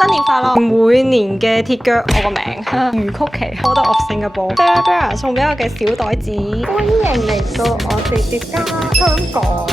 新年快樂！每年嘅鐵腳，我個名余曲奇，Order of Singapore Bear Bear 送俾我嘅小袋子，歡迎嚟到我哋嘅家香港。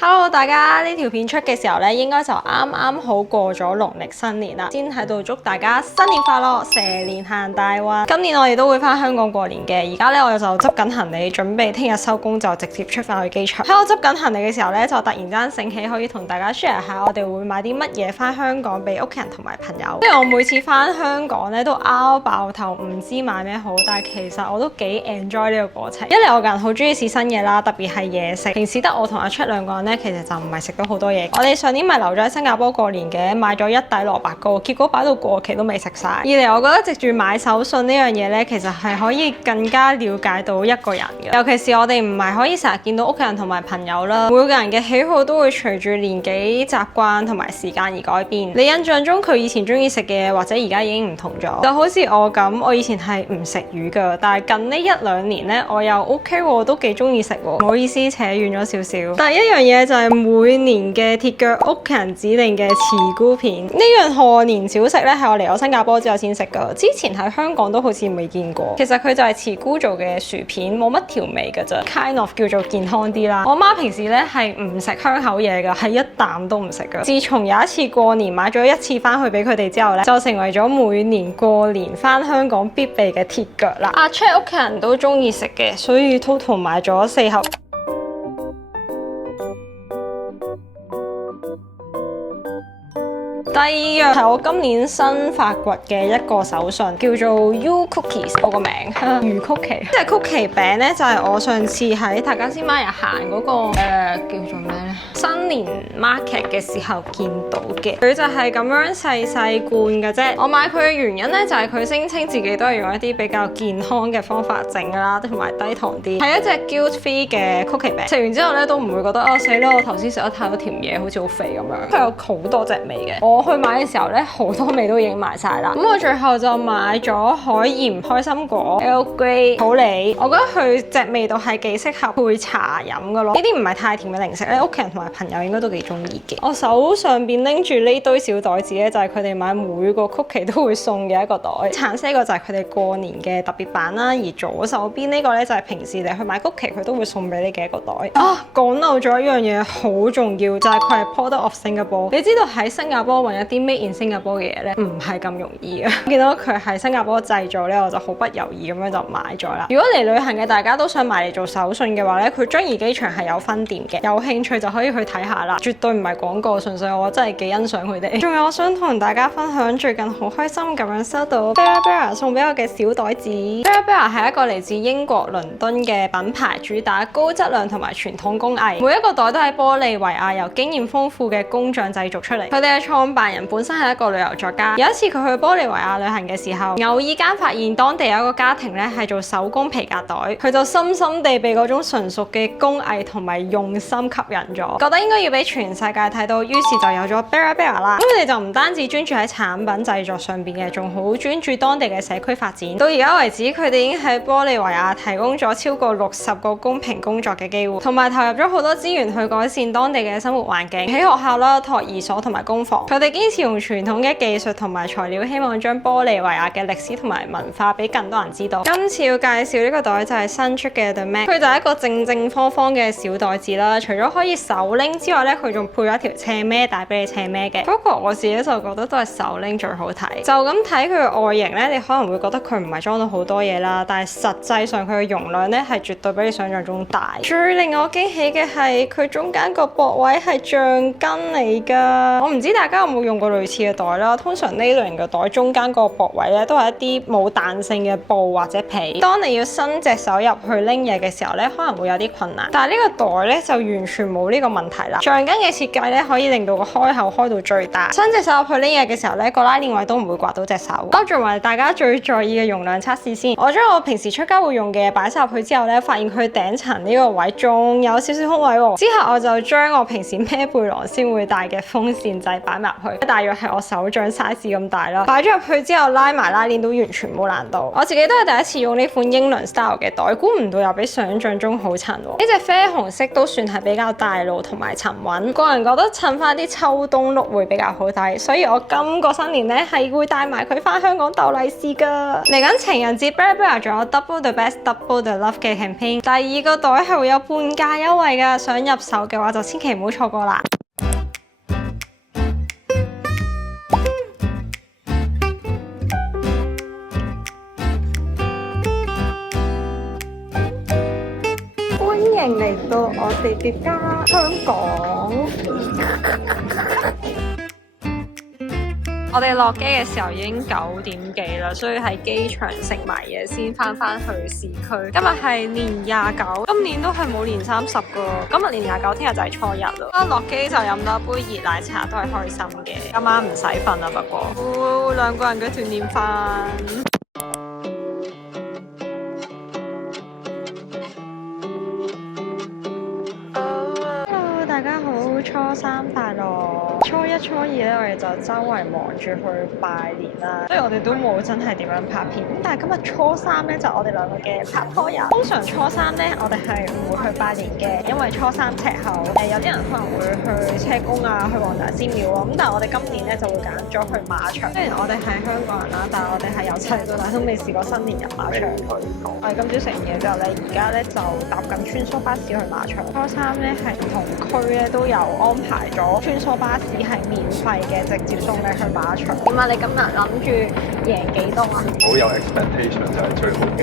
Hello， 大家呢條片出嘅時候呢，應該就啱啱好過咗農曆新年啦。先喺度祝大家新年快樂，蛇年行大運。今年我哋都會翻香港過年嘅，而家呢，我就執緊行李，準備聽日收工就直接出翻去機場。喺我執緊行李嘅時候呢，就突然間醒起可以同大家 share 下我哋會買啲乜嘢翻香港俾屋企人同埋朋友。因為我每次翻香港呢，都拗爆頭，唔知買咩好，但係其實我都幾 enjoy 呢個過程。一嚟我個人好中意試新嘢啦，特別係嘢食。平時得我同阿出兩個人呢，其實就唔係食到好多嘢。我哋上年咪留咗喺新加坡過年嘅，買咗一底蘿蔔糕，結果擺到過期都未食晒。二嚟我覺得藉住買手信呢樣嘢呢，其實係可以更加了解到一個人嘅。尤其是我哋唔係可以成日見到屋企人同埋朋友啦，每個人嘅喜好都會隨住年紀、習慣同埋時間而改變。你印象中佢以前中意食嘅嘢，或者而家已經唔同咗。就好似我咁，我以前係唔食魚㗎，但係近呢一兩年呢，我又 OK 喎，都幾中意食喎。唔好意思，扯遠咗少少。第一樣嘢就係每年嘅鐵腳屋企人指定嘅慈菇片，呢樣賀年小食咧，係我嚟咗新加坡之後先食噶，之前喺香港都好似未見過。其實佢就係慈菇做嘅薯片，冇乜調味噶咋 ，kind of 叫做健康啲啦。我媽平時咧係唔食香口嘢噶，係一啖都唔食噶。自從有一次過年買咗一次翻去俾佢哋之後咧，就成為咗每年過年翻香港必備嘅鐵腳啦。阿 Check 屋企人都中意食嘅，所以 total 買咗4盒。第二樣係我今年新發掘嘅一個手信，叫做 U Cookies， 我個名余曲奇。即係曲奇餅咧，就係我上次喺大家先買日行嗰個叫做咩咧？新年 market 嘅時候見到嘅，佢就係咁樣細細罐嘅啫。我買佢嘅原因咧，就係佢聲稱自己都係用一啲比較健康嘅方法整啦，同埋低糖啲，係一隻 guilt free 嘅曲奇餅。食完之後咧，都唔會覺得死啦！我頭先食得太多甜嘢，好似好肥咁樣。佢有好多隻味嘅。我去買嘅時候咧，好多味都已經賣晒啦。咁我最後就買咗海鹽開心果、Earl Grey 普洱。我覺得佢隻味道係幾適合配茶飲嘅咯。呢啲唔係太甜嘅零食咧，屋企人同埋朋友應該都幾中意嘅。我手上邊拎住呢堆小袋子咧，就係佢哋買每個曲奇都會送嘅一個袋。橙色個就係佢哋過年嘅特別版啦，而左手邊呢個咧就係平時你去買曲奇佢都會送俾你嘅一個袋。講漏咗一樣嘢好重要，就係佢係 Order of Singapore。你知道喺新加坡揾一啲 Made in Singapore 嘅嘢咧，唔係咁容易嘅。見到佢係新加坡製造咧，我就毫不猶豫咁樣就買咗啦。如果嚟旅行嘅大家都想買嚟做手信嘅話咧，佢樟宜機場係有分店嘅，有興趣就可以去睇下啦。絕對唔係廣告，純粹我真係幾欣賞佢哋。仲有我想同大家分享，最近好開心咁樣收到 Bear Bear 送俾我嘅小袋子。Bear Bear 係一個嚟自英國倫敦嘅品牌，主打高質量同埋傳統工藝。每一個袋都係玻利維亞由經驗豐富嘅工匠製作出嚟。佢哋嘅創辦人本身係一個旅遊作家。有一次佢去玻利維亞旅行嘅時候，偶爾間發現當地有一個家庭咧係做手工皮革袋，佢就深深地被嗰種純熟嘅工藝同埋用心吸引咗，覺得應該要俾全世界睇到，於是就有咗 Bear Bear 啦。咁佢哋就唔單止專注喺產品製作上邊嘅，仲好專注當地嘅社區發展。到而家為止，佢哋已經喺玻利維亞提供咗超過60個公平工作嘅機會，同埋投入咗好多資源去改善當地嘅生活環境，喺學校啦、托兒所同埋工房。佢哋堅持用傳統嘅技術同埋材料，希望將玻利維亞嘅歷史同埋文化俾更多人知道。今次要介紹呢個袋就係新出嘅 The Mag，佢就係一個正正方方嘅小袋子啦。除咗可以手拎之外咧，佢仲配咗一條斜孭帶俾你斜孭嘅。不過我自己就覺得都係手拎最好睇。就咁睇佢嘅外形咧，你可能會覺得佢唔係裝到好多嘢啦，但係實際上佢嘅容量咧係絕對比你想象中大。最令我驚喜嘅係佢中間個膊位係橡筋嚟㗎。我唔知大家有冇用過類似嘅袋啦。通常呢類型嘅袋中間個膊位咧都係一啲冇彈性嘅布或者皮。當你要伸隻手入去拎嘢嘅時候咧，可能會有啲困難。但係呢個袋咧就完全冇呢個問題啦。橡筋嘅設計咧可以令到個開口開到最大。伸隻手入去拎嘢嘅時候咧，個拉鏈位都唔會刮到隻手。咁做埋大家最在意嘅容量測試先。我將我平時出街會用嘅嘢擺晒入去之後咧，發現佢頂層呢個位仲有少少空位喎。之後我就將我平時孭背囊先會帶嘅風扇掣擺埋入去，大約係我手掌 size 咁大啦。擺咗入去之後拉埋拉鏈都完全冇爛到。我自己都係第一次用呢款英倫 style 嘅袋，估唔到又比想象中好襯喎。呢隻啡紅色都算係比較大路同埋沉穩，個人覺得襯翻啲秋冬 look 會比較好睇，所以我今個新年咧係會帶埋佢翻香港逗利是噶。嚟緊情人節 Burberry 仲有 Double the Best Double the Love 嘅 campaign， 第二個袋係會有半價優惠噶，想入手嘅話就千祈唔好錯過啦。歡迎嚟到我哋嘅家香港。我哋落機嘅時候已經9點幾啦，所以喺機場食埋嘢先翻去市區。今日係年29，今年都係冇年30噶。今日年29，聽日就係初一啦。落機就飲多一杯熱奶茶都係開心嘅。今晚唔使瞓啦，不過兩個人嘅團年飯。大家好，初三快樂！初一、初二咧，我哋就周圍忙住去拜年啦，所以我哋都冇真係點樣拍片。咁但係今日初三咧，就我哋兩個嘅拍拖日。通常初三咧，我哋係唔會去拜年嘅，因為初三赤口。有啲人可能會去車公啊，去黃大仙廟啊。咁但係我哋今年咧就會揀咗去馬場。雖然我哋係香港人啦，但係我哋係由細到大都未試過新年入馬場。我哋今朝食完嘢之後咧，而家咧就搭緊穿梭巴士去馬場。初三咧係唔同區咧都有安排咗穿梭巴士係免費嘅，直接送你去馬場。點啊？你今日諗住贏幾多啊？好有 expectation 就係最好嘅。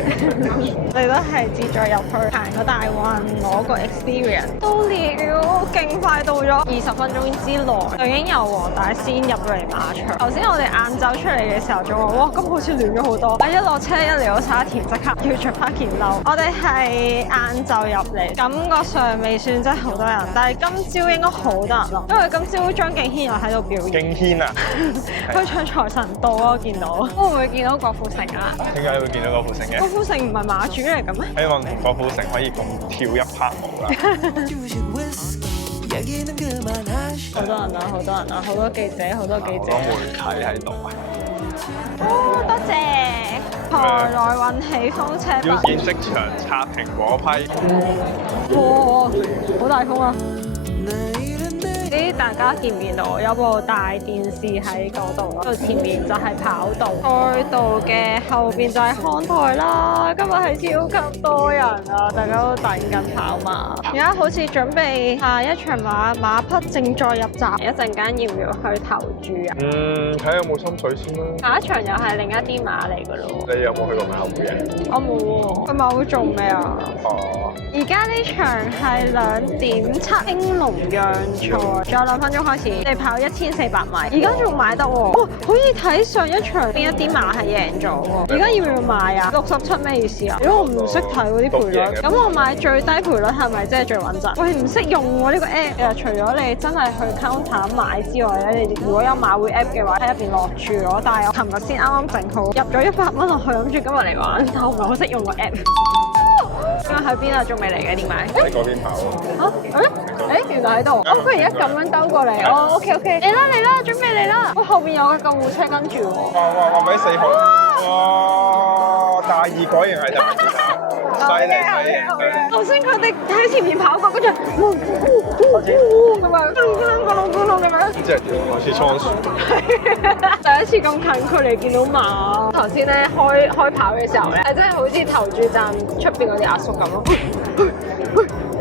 你都係志在入去行個大運，攞個 experience。到了，勁快到咗20分鐘之內，就已經由黃大仙入到嚟馬場。頭先我哋晏晝出嚟嘅時候仲話，哇，今好似暖咗好多。一落車一嚟到沙田，即刻要着翻件褸。我哋係晏晝入嚟，感覺上未算真係好多人，但係今朝應該好多人咯，因為今朝張敬軒又喺度表演。敬軒啊！佢唱財神到啊！我見到，會唔會見到郭富城啊？點解會見到郭富城嘅？郭富城唔係馬主嚟嘅咩？希望郭富城可以咁跳一 part 舞啦！好多人啊！好多人啊！好多記者，好多記者。好多媒體喺度啊！哦，多謝。台內運起風車。要見即場拆蘋果批。哇！好大風啊！大家見唔見到有部大電視喺嗰度咯？前面就係跑道，賽道嘅後邊就係看台啦。今日係超級多人啊！大家都等緊跑馬。而家好似準備下一場馬匹正在入閘，一陣間要唔要去投注啊？睇下有冇心水先啦。下一場又係另一啲馬嚟噶咯。你有冇去過馬會嘅？我冇喎。去馬會做咩啊？而家呢場係2.7興隆讓賽，仲有2分鐘開始，你跑1400米，而家仲買得喎，哇！可以睇上一場邊一啲馬係贏咗喎，而家要唔要買啊？67咩意思啊？如果我唔識睇嗰啲賠率，咁我買最低賠率係咪即係最穩陣？喂，唔識用喎呢個 app，除咗你真係去 counter 買之外咧，你如果有馬會 app 嘅話，喺入邊落注咗。但係我琴日先啱整好，入咗100蚊落去，諗住今日嚟玩，但我唔係好識用個 app。今日喺邊啊？仲未嚟嘅點解？喺嗰邊跑啊！原來喺度。佢而家咁樣兜過嚟。哦，OK，嚟啦，準備嚟啦！後邊有個救護車跟住喎。哇！咪4號。哇！大二果然係大二啊！犀利！頭先佢哋喺前面跑過，跟住咁樣，咁樣。即係好似倉鼠。第一次咁近距離見到馬。頭先咧開跑嘅時候咧，係真係好似投注站出邊嗰啲阿叔咁咯。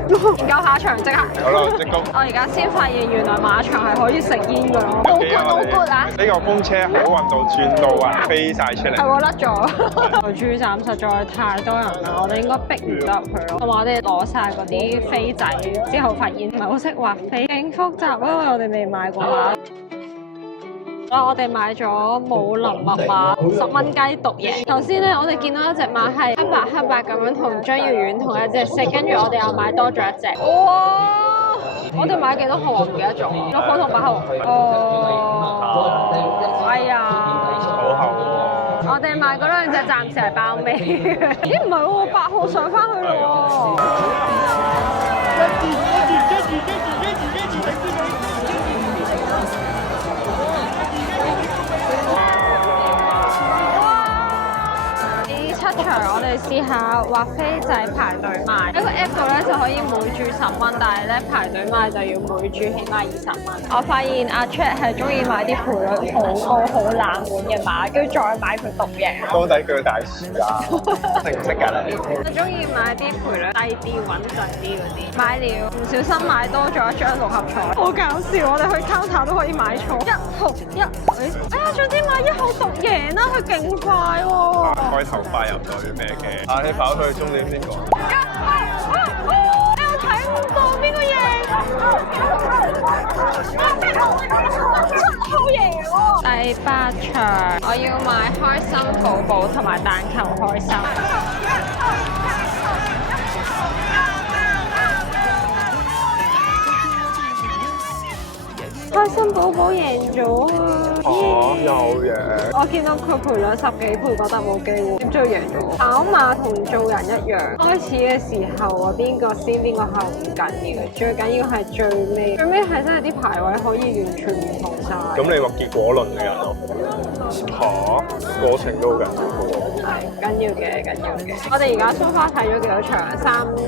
研究下場即刻。好啦，即刻。我而家先發現原來馬場係可以食煙㗎咯。好 good 啊！呢個風車好運到轉到啊，飛晒出嚟。係喎，甩咗。投注站實在太多人啦，我哋應該逼唔到入去咯。同埋我哋攞晒嗰啲飛仔之後，發現唔係好識畫飛，勁複雜，因為我哋未買過馬。我哋買咗武林密碼10蚊雞獨贏。頭先咧，我哋見到一隻馬係黑白咁樣同張耀遠同一隻色，跟住我哋又買多咗一隻。哇！我哋買幾多號我唔記得咗，6號同8號。哎呀！好厚喎！我哋買嗰兩隻暫時係包尾。咦？唔係喎，8號上翻去咯喎。試下畫飛仔排隊買，一個 app 度咧就可以每注10蚊，但係咧排隊買就要每注起碼20蚊。我發現阿 Chat 係中意買啲賠率好高、好冷門嘅馬，跟住再買佢獨贏。到底佢大樹啊？識唔識㗎你？我中意買啲賠率低啲、穩陣啲嗰啲。買了唔小心買多咗一張6合彩，好搞笑！我哋去 counter 都可以買錯1號1，哎呀，總之買1號獨贏啦，佢勁快喎！開頭快入隊咩嘅？啊，你跑去終點邊個？我睇唔到邊個贏？7號贏喎！第8場，我要買開心寶寶同埋蛋球開心。開心寶寶贏咗啊！有嘢！我見到佢賠兩10幾倍，覺得冇機會，點知佢贏咗。跑馬同做人一樣，開始嘅時候啊，邊個先邊個後唔緊要，最緊要係最尾。最尾係真係啲排位可以完全唔同晒。咁你話結果論嘅人咯？過程都好緊要嘅喎。係緊要嘅，緊要嘅。我哋而家so far睇咗幾多場？3、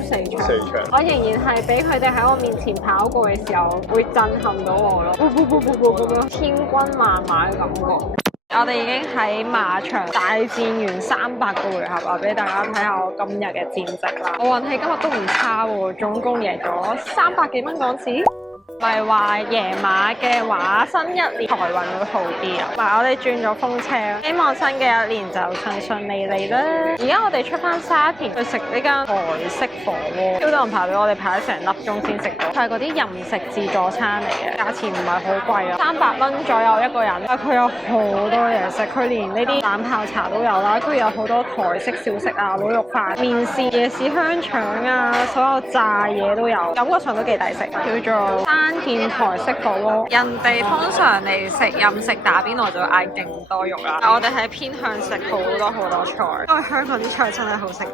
4場。4場。我仍然係俾佢哋喺我面前跑過嘅時候，會震撼到我咯。咁樣千軍萬馬嘅感覺。我哋已經喺馬場大戰完300個回合啊！俾大家睇下我今日嘅戰績啦。我運氣今日都唔差喎，總共贏咗300幾蚊港紙。咪話贏馬嘅話，新一年財運會好啲啊！嗱，我哋轉咗風車，希望新嘅一年就順順利利啦。而家我哋出翻沙田去食呢間台式火鍋，超多人排隊，我哋排咗成粒鐘先食到。係嗰啲飲食自助餐嚟嘅，價錢唔係好貴啊，300蚊左右一個人。但佢有好多嘢食，佢連呢啲冷泡茶都有啦，佢有好多台式小食啊，滷肉飯、麵線、夜市香腸啊，所有炸嘢都有，感覺上都幾抵食。叫做山見台式火鍋，人哋通常嚟食飲食打邊爐就嗌勁多肉啦，但我哋係偏向食好多菜，因為香港啲菜真係好食啲。